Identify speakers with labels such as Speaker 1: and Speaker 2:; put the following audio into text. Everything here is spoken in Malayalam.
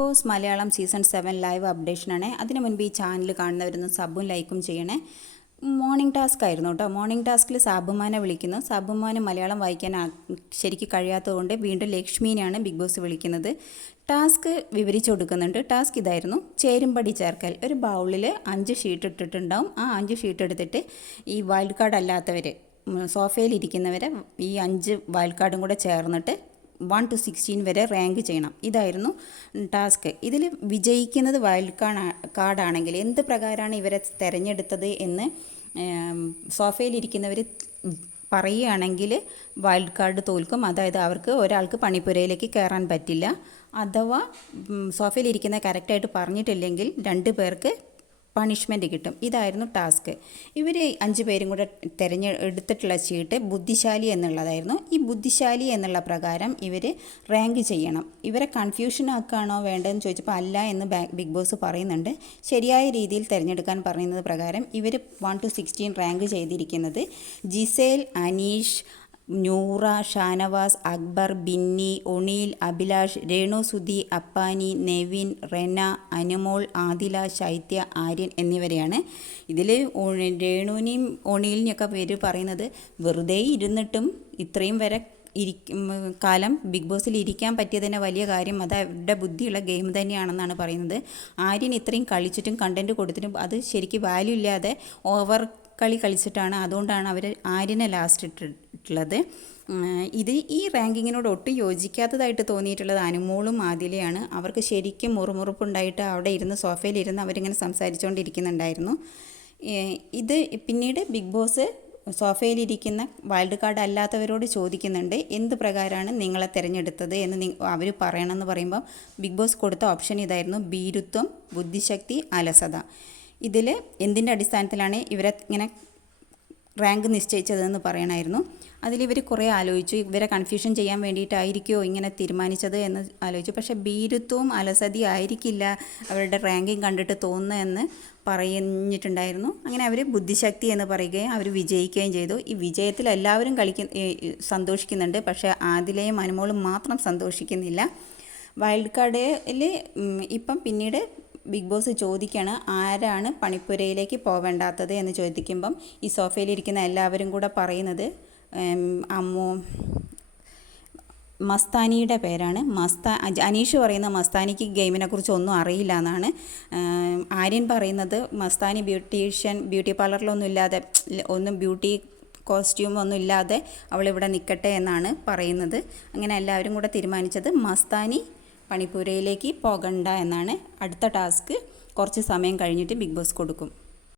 Speaker 1: Boss Malayalam season seven live updation ആണ്. അതിന് മുൻപ് ഈ ചാനൽ കാണുന്നവരൊന്ന് സബും ലൈക്കും ചെയ്യണേ. മോർണിംഗ് ടാസ്ക് ആയിരുന്നു കേട്ടോ മോർണിംഗ് ടാസ്കിൽ സാബുമാനെ വിളിക്കുന്നു. സാബുമാന് മലയാളം വായിക്കാൻ ശരിക്കും കഴിയാത്തതുകൊണ്ട് വീണ്ടും ലക്ഷ്മീനെയാണ് ബിഗ് ബോസ് വിളിക്കുന്നത്. ടാസ്ക് വിവരിച്ചു കൊടുക്കുന്നുണ്ട്. ടാസ്ക് ഇതായിരുന്നു. ചേരുംപടി ചേർക്കൽ. ഒരു ബൗളിൽ അഞ്ച് ഷീറ്റ് ഇട്ടിട്ടുണ്ടാവും. ആ അഞ്ച് ഷീറ്റ് എടുത്തിട്ട് ഈ വൈൽഡ് കാർഡ് അല്ലാത്തവർ സോഫയിലിരിക്കുന്നവരെ ഈ അഞ്ച് കാർഡും കൂടെ ചേർന്നിട്ട് വൺ ടു സിക്സ്റ്റീൻ വരെ റാങ്ക് ചെയ്യണം. ഇതായിരുന്നു ടാസ്ക് ഇതിൽ വിജയിക്കുന്നത് വൈൽഡ് കാർഡ് കാർഡാണെങ്കിൽ എന്ത് പ്രകാരമാണ് ഇവരെ തിരഞ്ഞെടുത്തത് എന്ന് സോഫയിലിരിക്കുന്നവർ പറയുകയാണെങ്കിൽ വൈൽഡ് കാർഡ് തോൽക്കും. അതായത് അവർക്ക് ഒരാൾക്ക് പണിപ്പുരയിലേക്ക് കയറാൻ പറ്റില്ല. അഥവാ സോഫയിലിരിക്കുന്ന കറക്റ്റായിട്ട് പറഞ്ഞിട്ടില്ലെങ്കിൽ രണ്ട് പേർക്ക് പണിഷ്മെന്റ് കിട്ടും. ഇതായിരുന്നു ടാസ്ക് ഇവർ അഞ്ച് പേരും കൂടെ തിരഞ്ഞെടുത്തിട്ടുള്ള ചീട്ട് ബുദ്ധിശാലി എന്നുള്ളതായിരുന്നു. ഈ ബുദ്ധിശാലി എന്നുള്ള പ്രകാരം ഇവർ റാങ്ക് ചെയ്യണം. ഇവരെ കൺഫ്യൂഷൻ ആക്കുകയാണോ വേണ്ടതെന്ന് ചോദിച്ചപ്പോൾ അല്ല എന്ന് ബിഗ് ബോസ് പറയുന്നുണ്ട്. ശരിയായ രീതിയിൽ തിരഞ്ഞെടുക്കാൻ പറയുന്നത് പ്രകാരം ഇവർ വൺ ടു സിക്സ്റ്റീൻ റാങ്ക് ചെയ്തിരിക്കുന്നത്. ജിസേൽ അനീഷ് നൂറ ഷാനവാസ് അക്ബർ ബിന്നി ഒണീൽ അഭിലാഷ് രേണു സുധി അപ്പാനി നെവിൻ റെന അനുമോൾ ആദില ശൈത്യ ആര്യൻ എന്നിവരെയാണ്. ഇതിൽ രേണുവിനെയും ഒണീലിനെയൊക്കെ പേര് പറയുന്നത് വെറുതെ ഇരുന്നിട്ടും ഇത്രയും വരെ ഇരിക്കും കാലം ബിഗ് ബോസിൽ ഇരിക്കാൻ പറ്റിയത് തന്നെ വലിയ കാര്യം. അത് അവരുടെ ബുദ്ധിയുള്ള ഗെയിം തന്നെയാണെന്നാണ് പറയുന്നത്. ആര്യൻ ഇത്രയും കളിച്ചിട്ടും കണ്ടന്റ് കൊടുത്തിട്ടും അത് ശരിക്കും വാല്യൂ ഇല്ലാതെ ഓവർ കളി കളിച്ചിട്ടാണ്. അതുകൊണ്ടാണ് അവർ ആര്യനെ ലാസ്റ്റ് ഇട്ടിട്ടുള്ളത് ഉം, ഇത് ഈ റാങ്കിങ്ങിനോട് ഒട്ടും യോജിക്കാത്തതായിട്ട് തോന്നിയിട്ടുള്ളത് അനുമോളും ആദിലയാണ്. അവർക്ക് ശരിക്കും മുറുമുറുപ്പുണ്ടായിട്ട് അവിടെ ഇരുന്ന് സോഫയിലിരുന്ന് അവരിങ്ങനെ സംസാരിച്ചുകൊണ്ടിരിക്കുന്നുണ്ടായിരുന്നു ഇത് പിന്നീട് ബിഗ് ബോസ് സോഫയിലിരിക്കുന്ന വൈൽഡ് കാർഡ് അല്ലാത്തവരോട് ചോദിക്കുന്നുണ്ട് എന്ത് പ്രകാരമാണ് നിങ്ങളെ തിരഞ്ഞെടുത്തത്? എന്ന് അവർ പറയണമെന്ന് പറയുമ്പോൾ ബിഗ് ബോസ് കൊടുത്ത ഓപ്ഷൻ ഇതായിരുന്നു ഭീരുത്വം ബുദ്ധിശക്തി അലസത. ഇതിൽ എന്തിന്റെ അടിസ്ഥാനത്തിലാണ് ഇവരെ ഇങ്ങനെ റാങ്ക് നിശ്ചയിച്ചതെന്ന് പറയണമായിരുന്നു അതിലിവർ കുറേ ആലോചിച്ചു. ഇവരെ കൺഫ്യൂഷൻ ചെയ്യാൻ വേണ്ടിയിട്ടായിരിക്കുമോ ഇങ്ങനെ തീരുമാനിച്ചത് എന്ന് ആലോചിച്ചു. പക്ഷേ ഭീരുത്വവും അലസതി ആയിരിക്കില്ല അവരുടെ റാങ്കിങ് കണ്ടിട്ട് തോന്നുന്നതെന്ന് പറഞ്ഞിട്ടുണ്ടായിരുന്നു. അങ്ങനെ അവർ ബുദ്ധിശക്തി എന്ന് പറയുകയും അവർ വിജയിക്കുകയും ചെയ്തു. ഈ വിജയത്തിൽ എല്ലാവരും കളിക്ക ഏ, സന്തോഷിക്കുന്നുണ്ട്. പക്ഷേ ആദിലയും അനുമോളും മാത്രം സന്തോഷിക്കുന്നില്ല. വൈൽഡ് കാർഡിൽ ഇപ്പം പിന്നീട് ബിഗ് ബോസ് ചോദിക്കുകയാണ് ആരാണ് പണിപ്പുരയിലേക്ക് പോവേണ്ടാത്തത് എന്ന് ചോദിക്കുമ്പം ഈ സോഫയിലിരിക്കുന്ന എല്ലാവരും കൂടെ പറയുന്നത് അമ്മു മസ്താനിയുടെ പേരാണ്. മസ്താ അനീഷ് പറയുന്ന മസ്താനിക്ക് ഗെയിമിനെ കുറിച്ച് ഒന്നും അറിയില്ല എന്നാണ്. ആര്യൻ പറയുന്നത് മസ്താനി ബ്യൂട്ടീഷ്യൻ ബ്യൂട്ടി പാർലറിലൊന്നും ഇല്ലാതെ ഒന്നും ബ്യൂട്ടി കോസ്റ്റ്യൂം ഒന്നും ഇല്ലാതെ അവളിവിടെ നിൽക്കട്ടെ എന്നാണ് പറയുന്നത്. അങ്ങനെ എല്ലാവരും കൂടെ തീരുമാനിച്ചത് മസ്താനി പണിപ്പുരയിലേക്ക് പോകണ്ട എന്നാണ് അടുത്ത ടാസ്ക്. കുറച്ച് സമയം കഴിഞ്ഞിട്ട് ബിഗ് ബോസ് കൊടുക്കും.